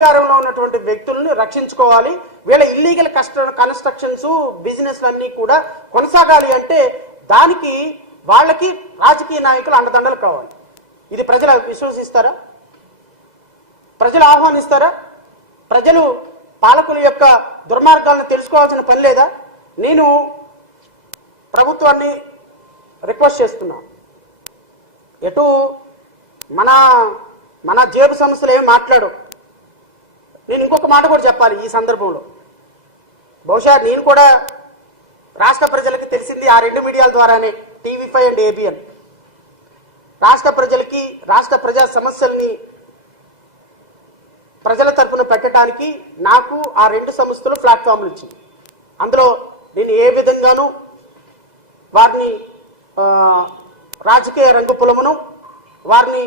అధికారంలో ఉన్నటువంటి వ్యక్తులను రక్షించుకోవాలి. వీళ్ళ ఇల్లీగల్ కన్స్ట్రక్షన్స్ బిజినెస్ అన్నీ కూడా కొనసాగాలి అంటే దానికి వాళ్ళకి రాజకీయ నాయకులు అండదండలు కావాలి. ఇది ప్రజలు విశ్వసిస్తారా? ప్రజలు ఆహ్వానిస్తారా? ప్రజలు పాలకుల యొక్క దుర్మార్గాలను తెలుసుకోవాల్సిన పని లేదా? నేను ప్రభుత్వాన్ని రిక్వెస్ట్ చేస్తున్నా, ఎటు మన జేబు సమస్యలు ఏమి మాట్లాడు. నేను ఇంకొక మాట కూడా చెప్పాలి ఈ సందర్భంలో. బహుశా నేను కూడా రాష్ట్ర ప్రజలకి తెలిసింది ఆ రెండు మీడియాల ద్వారానే, TV5 అండ్ ABN. రాష్ట్ర ప్రజలకి రాష్ట్ర ప్రజా సమస్యల్ని ప్రజల తరఫున పెట్టడానికి నాకు ఆ రెండు సంస్థలు ప్లాట్ఫామ్లు ఇచ్చింది. అందులో నేను ఏ విధంగానూ వారిని రాజకీయ రంగు పులమును, వారిని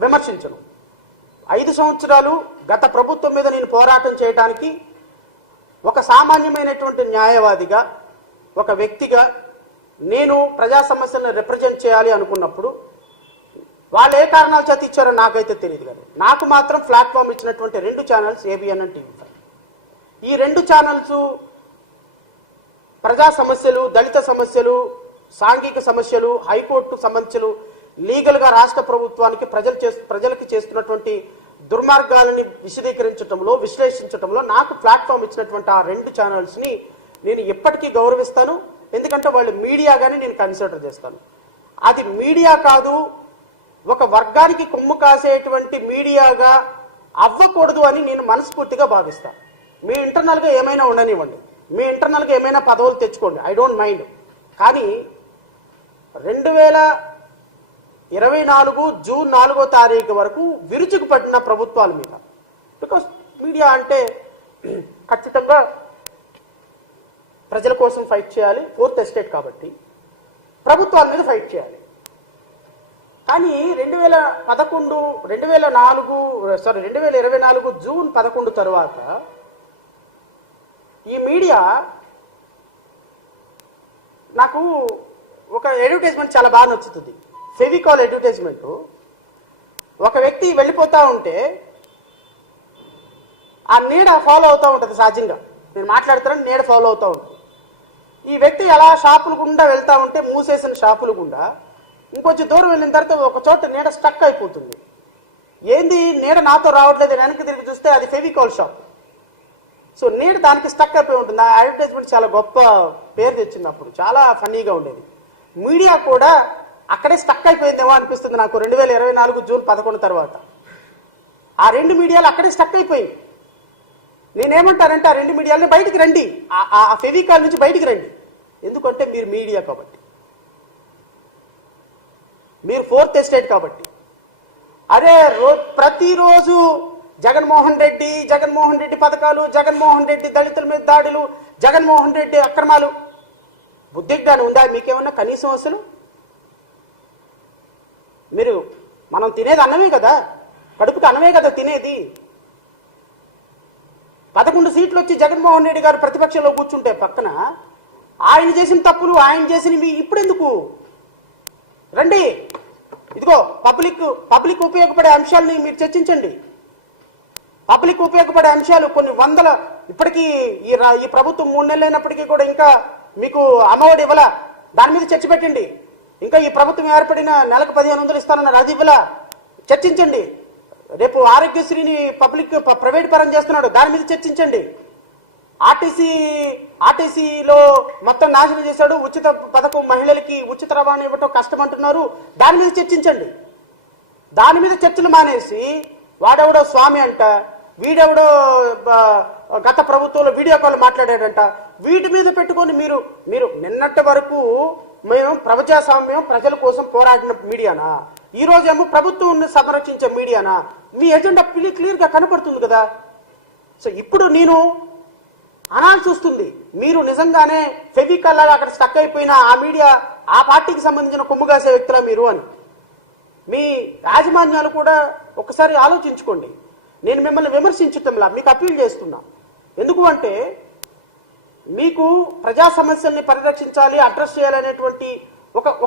విమర్శించను. 5 సంవత్సరాలు గత ప్రభుత్వం మీద నేను పోరాటం చేయడానికి ఒక సామాన్యమైనటువంటి న్యాయవాదిగా, ఒక వ్యక్తిగా నేను ప్రజా సమస్యలను రిప్రజెంట్ చేయాలి అనుకున్నప్పుడు వాళ్ళు ఏ కారణాల చేత ఇచ్చారో నాకైతే తెలియదు. కానీ నాకు మాత్రం ప్లాట్ఫామ్ ఇచ్చినటువంటి 2 ఛానల్స్ ABN అండ్ TV5. ఈ 2 ఛానల్స్ ప్రజా సమస్యలు, దళిత సమస్యలు, సాంఘిక సమస్యలు, హైకోర్టు సమస్యలు, లీగల్గా రాష్ట్ర ప్రభుత్వానికి ప్రజలకి చేస్తున్నటువంటి దుర్మార్గాలని విశదీకరించడంలో, విశ్లేషించడంలో నాకు ప్లాట్ఫామ్ ఇచ్చినటువంటి ఆ 2 ఛానల్స్ని నేను ఎప్పటికీ గౌరవిస్తాను. ఎందుకంటే వాళ్ళు మీడియాగానే నేను కన్సిడర్ చేస్తాను. అది మీడియా కాదు, ఒక వర్గానికి కొమ్ము కాసేటువంటి మీడియాగా అవ్వకూడదు అని నేను మనస్ఫూర్తిగా భావిస్తాను. మీ ఇంటర్నల్గా ఏమైనా ఉండనివ్వండి, మీ ఇంటర్నల్గా ఏమైనా పదవులు తెచ్చుకోండి, ఐ డోంట్ మైండ్. కానీ 2024 జూన్ 4వ తారీఖు వరకు విరుచుకు పడిన ప్రభుత్వాల మీద, బికాస్ మీడియా అంటే ఖచ్చితంగా ప్రజల కోసం ఫైట్ చేయాలి, 4th ఎస్టేట్ కాబట్టి ప్రభుత్వాల మీద ఫైట్ చేయాలి. కానీ 2024 జూన్ 11 తరువాత ఈ మీడియా నాకు ఒక అడ్వర్టైజ్మెంట్ చాలా బాగా నచ్చుతుంది. ఫెవికాల్ అడ్వర్టైజ్మెంట్. ఒక వ్యక్తి వెళ్ళిపోతా ఉంటే ఆ నీడ ఫాలో అవుతూ ఉంటుంది. సహజంగా నేను మాట్లాడుతానని నీడ ఫాలో అవుతూ ఉంటుంది. ఈ వ్యక్తి అలా షాపుల గుండా వెళ్తూ ఉంటే, మూసేసిన షాపుల గుండా ఇంకొంచెం దూరం వెళ్ళిన తర్వాత ఒక చోట నీడ స్టక్ అయిపోతుంది. ఏంది నీడ నాతో రావట్లేదు, వెనక్కి తిరిగి చూస్తే అది ఫెవికాల్ షాప్. సో నీడ దానికి స్టక్ అయిపోయి ఉంటుంది. ఆ అడ్వర్టైజ్మెంట్ చాలా గొప్ప పేరు తెచ్చింది. అప్పుడు చాలా ఫన్నీగా ఉండేది. మీడియా కూడా అక్కడే స్టక్ అయిపోయిందేమో అనిపిస్తుంది నాకు 2024 జూన్ 11 తర్వాత. ఆ 2 మీడియాలు అక్కడే స్టక్ అయిపోయింది. నేనేమంటానంటే ఆ 2 మీడియాలని బయటికి రండి, ఆ ఫెవికాల్ నుంచి బయటికి రండి. ఎందుకంటే మీరు మీడియా కాబట్టి, మీరు 4th ఎస్టేట్ కాబట్టి. అదే ప్రతిరోజు జగన్మోహన్ రెడ్డి పథకాలు, జగన్మోహన్ రెడ్డి దళితుల మీద దాడులు, జగన్మోహన్ రెడ్డి అక్రమాలు. బుద్ధిగానే ఉందా మీకేమన్నా కనీసం? అసలు మనం తినేది అన్నమే కదా, కడుపుకి అన్నమే కదా తినేది. 11 సీట్లు వచ్చి జగన్మోహన్ రెడ్డి గారు ప్రతిపక్షంలో కూర్చుంటే పక్కన ఆయన చేసిన తప్పులు, ఆయన చేసినవి ఇప్పుడు ఎందుకు? రండి, ఇదిగో పబ్లిక్ ఉపయోగపడే అంశాలని మీరు చర్చించండి. పబ్లిక్ ఉపయోగపడే అంశాలు కొన్ని వందల, ఇప్పటికీ ఈ ప్రభుత్వం 3 నెలలు అయినప్పటికీ కూడా ఇంకా మీకు అమ్మఒడి ఇవ్వాల, దాని మీద చర్చ పెట్టండి. ఇంకా ఈ ప్రభుత్వం ఏర్పడిన నెలకు 1500 ఇస్తానన్నారు, అది ఇవ్వాల, చర్చించండి. రేపు ఆరోగ్యశ్రీని ప్రైవేట్ పరం చేస్తున్నాడు, దాని మీద చర్చించండి. ఆర్టీసీలో మొత్తం నాశనం చేశాడు, ఉచిత పథకం, మహిళలకి ఉచిత రవాణా ఇవ్వటం కష్టం అంటున్నారు, దాని మీద చర్చించండి. దాని మీద చర్చలు మానేసి వాడెవడో స్వామి అంట, వీడెవడో గత ప్రభుత్వంలో వీడియో కాల్ మాట్లాడాడంట, వీటి మీద పెట్టుకొని మీరు నిన్నటి వరకు మేము ప్రజాస్వామ్యం, ప్రజల కోసం పోరాడిన మీడియానా? ఈ రోజేమో ప్రభుత్వం సంరక్షించే మీడియానా? మీ ఎజెండా క్లియర్గా కనపడుతుంది కదా. సో ఇప్పుడు నేను అనాల్సి వస్తుంది, మీరు నిజంగానే ఫెవికాల్ లాగా అక్కడ స్టక్ అయిపోయిన ఆ మీడియా, ఆ పార్టీకి సంబంధించిన కొమ్ముగాసే వ్యక్తులా మీరు అని. మీ యాజమాన్యాలు కూడా ఒకసారి ఆలోచించుకోండి. నేను మిమ్మల్ని విమర్శించటంలా మీకు అప్పీల్ చేస్తున్నా. ఎందుకు అంటే మీకు ప్రజా సమస్యల్ని పరిరక్షించాలి, అడ్రస్ చేయాలనేటువంటి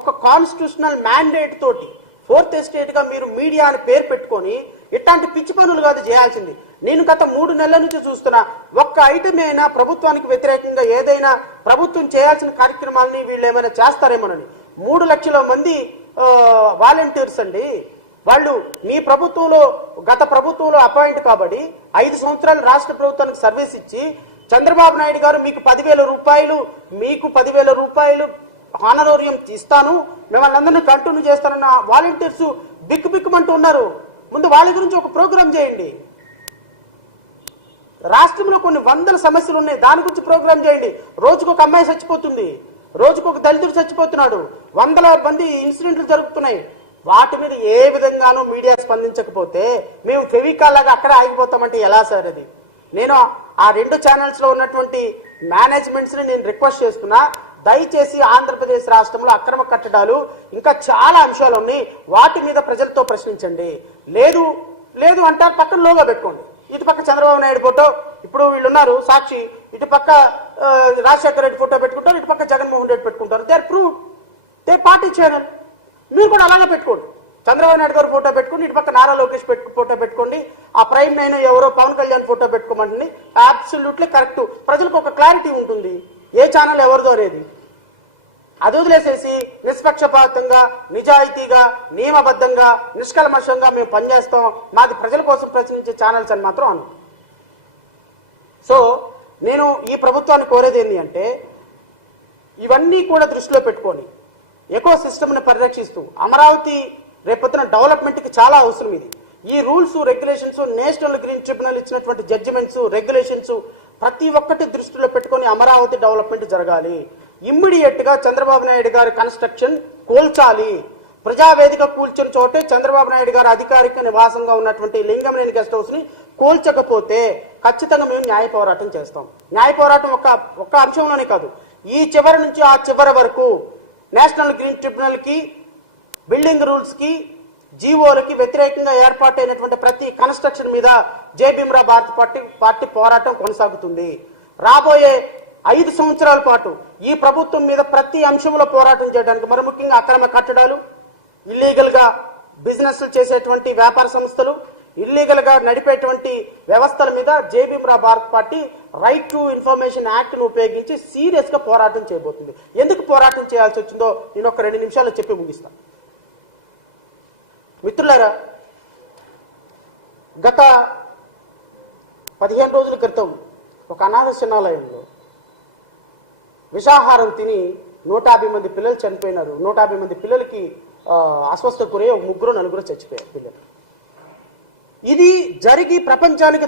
ఒక కాన్స్టిట్యూషనల్ మ్యాండేట్ తోటి 4th ఎస్టేట్ గా మీరు మీడియా అని పేరు పెట్టుకొని ఇట్లాంటి పిచ్చి పనులు కాదు చేయాల్సింది. నేను గత 3 నెలల నుంచి చూస్తున్నా, ఒక్క ఐటమ్ అయినా ప్రభుత్వానికి వ్యతిరేకంగా ఏదైనా ప్రభుత్వం చేయాల్సిన కార్యక్రమాలని వీళ్ళు ఏమైనా చేస్తారేమోనని. 3 లక్షల మంది వాలంటీర్స్ అండి. వాళ్ళు మీ ప్రభుత్వంలో, గత ప్రభుత్వంలో అపాయింట్ కాబట్టి 5 సంవత్సరాలు రాష్ట్ర ప్రభుత్వానికి సర్వీస్ ఇచ్చి చంద్రబాబు నాయుడు గారు మీకు 10,000 రూపాయలు హానరోరియం ఇస్తాను, మిమ్మల్ని అందరినీ కంటిన్యూ చేస్తానన్న వాలంటీర్స్ బిక్కుమంటూ ఉన్నారు. ముందు వాళ్ళ గురించి ఒక ప్రోగ్రాం చేయండి. రాష్ట్రంలో కొన్ని వందల సమస్యలు ఉన్నాయి, దాని గురించి ప్రోగ్రాం చేయండి. రోజుకు ఒక అమ్మాయి చచ్చిపోతుంది, రోజుకు ఒక దళితుడు చచ్చిపోతున్నాడు, వందల మంది ఇన్సిడెంట్లు జరుగుతున్నాయి. వాటి మీద ఏ విధంగానూ మీడియా స్పందించకపోతే మేము ఫెవికాల్ లాగా అక్కడ ఆగిపోతామంటే ఎలా సార్ అది? నేను ఆ 2 ఛానల్స్ లో ఉన్నటువంటి మేనేజ్మెంట్స్ ని నేను రిక్వెస్ట్ చేస్తున్నా, దయచేసి ఆంధ్రప్రదేశ్ రాష్ట్రంలో అక్రమ కట్టడాలు ఇంకా చాలా అంశాలు ఉన్నాయి, వాటి మీద ప్రజలతో ప్రశ్నించండి. లేదు అంటారు, పక్కన లోగా పెట్టుకోండి. ఇటు పక్క చంద్రబాబు నాయుడు ఫోటో, ఇప్పుడు వీళ్ళు ఉన్నారు సాక్షి, ఇటు పక్క రాజశేఖర రెడ్డి ఫోటో పెట్టుకుంటారు, ఇటు పక్క జగన్మోహన్ రెడ్డి పెట్టుకుంటారు. They are proved, they party channel. మీరు కూడా అలాగే పెట్టుకోండి. చంద్రబాబు నాయుడు గారు ఫోటో పెట్టుకోండి, ఇటు పక్క నారా లోకేష్ ఫోటో పెట్టుకోండి, ఆ ప్రైమ్ 9 ఎవరో పవన్ కళ్యాణ్ ఫోటో పెట్టుకోమంటుంది. Absolutely correct. ప్రజలకు ఒక క్లారిటీ ఉంటుంది ఏ ఛానల్ ఎవరిదో అనేది. అది వదిలేసేసి నిష్పక్షపాతంగా, నిజాయితీగా, నియమబద్ధంగా, నిష్కల్మషంగా మేము పనిచేస్తాం, మాది ప్రజల కోసం ప్రశ్నించే ఛానల్స్ అని మాత్రం అను. సో నేను ఈ ప్రభుత్వాన్ని కోరేది ఏంటి అంటే, ఇవన్నీ కూడా దృష్టిలో పెట్టుకొని ఎకో సిస్టమ్ని పరిరక్షిస్తూ అమరావతి రేపొద్దున డెవలప్మెంట్కి చాలా అవసరం. ఇది ఈ rules, regulations, national green tribunal ఇచ్చినటువంటి జడ్జిమెంట్స్, రెగ్యులేషన్స్ ప్రతి ఒక్కటి దృష్టిలో పెట్టుకొని అమరావతి డెవలప్మెంట్ జరగాలి. ఇమ్మీడియట్ గా చంద్రబాబు నాయుడు గారి కన్స్ట్రక్షన్ కూల్చాలి. ప్రజావేదిక కూల్చిన చోటే చంద్రబాబు నాయుడు గారు అధికారిక నివాసంగా ఉన్నటువంటి లింగంనేని గెస్ట్ హౌస్ ని కూల్చకపోతే ఖచ్చితంగా మేము న్యాయ పోరాటం చేస్తాం. న్యాయ పోరాటం ఒక్క అంశంలోనే కాదు, ఈ చివరి నుంచి ఆ చివరి వరకు నేషనల్ గ్రీన్ ట్రిబ్యునల్ కి, బిల్డింగ్ రూల్స్ కి, జీవోలకి వ్యతిరేకంగా ఏర్పాటైనటువంటి ప్రతి కన్స్ట్రక్షన్ మీద జై భీమ్రా భారత్ పార్టీ పోరాటం కొనసాగుతుంది. రాబోయే 5 సంవత్సరాల పాటు ఈ ప్రభుత్వం మీద ప్రతి అంశంలో పోరాటం చేయడానికి, మరి ముఖ్యంగా అక్రమ కట్టడాలు, ఇల్లీగల్ గా బిజినెస్ చేసేటువంటి వ్యాపార సంస్థలు, ఇల్లీగల్ గా నడిపేటువంటి వ్యవస్థల మీద Jai Bhimrao Bharat party right to information act ను ఉపయోగించి సీరియస్ గా పోరాటం చేయబోతుంది. ఎందుకు పోరాటం చేయాల్సి వచ్చిందో నేను ఒక 2 నిమిషాల్లో చెప్పి ముగిస్తాను. మిత్రులారా, గత 15 రోజుల క్రితం ఒక అనాథ శరణాలయంలో విషాహారం తిని 150 మంది పిల్లలు చనిపోయినారు. 150 మంది పిల్లలకి అస్వస్థ గురై 3-4 చచ్చిపోయారు పిల్లలు. ఇది జరిగి ప్రపంచానికి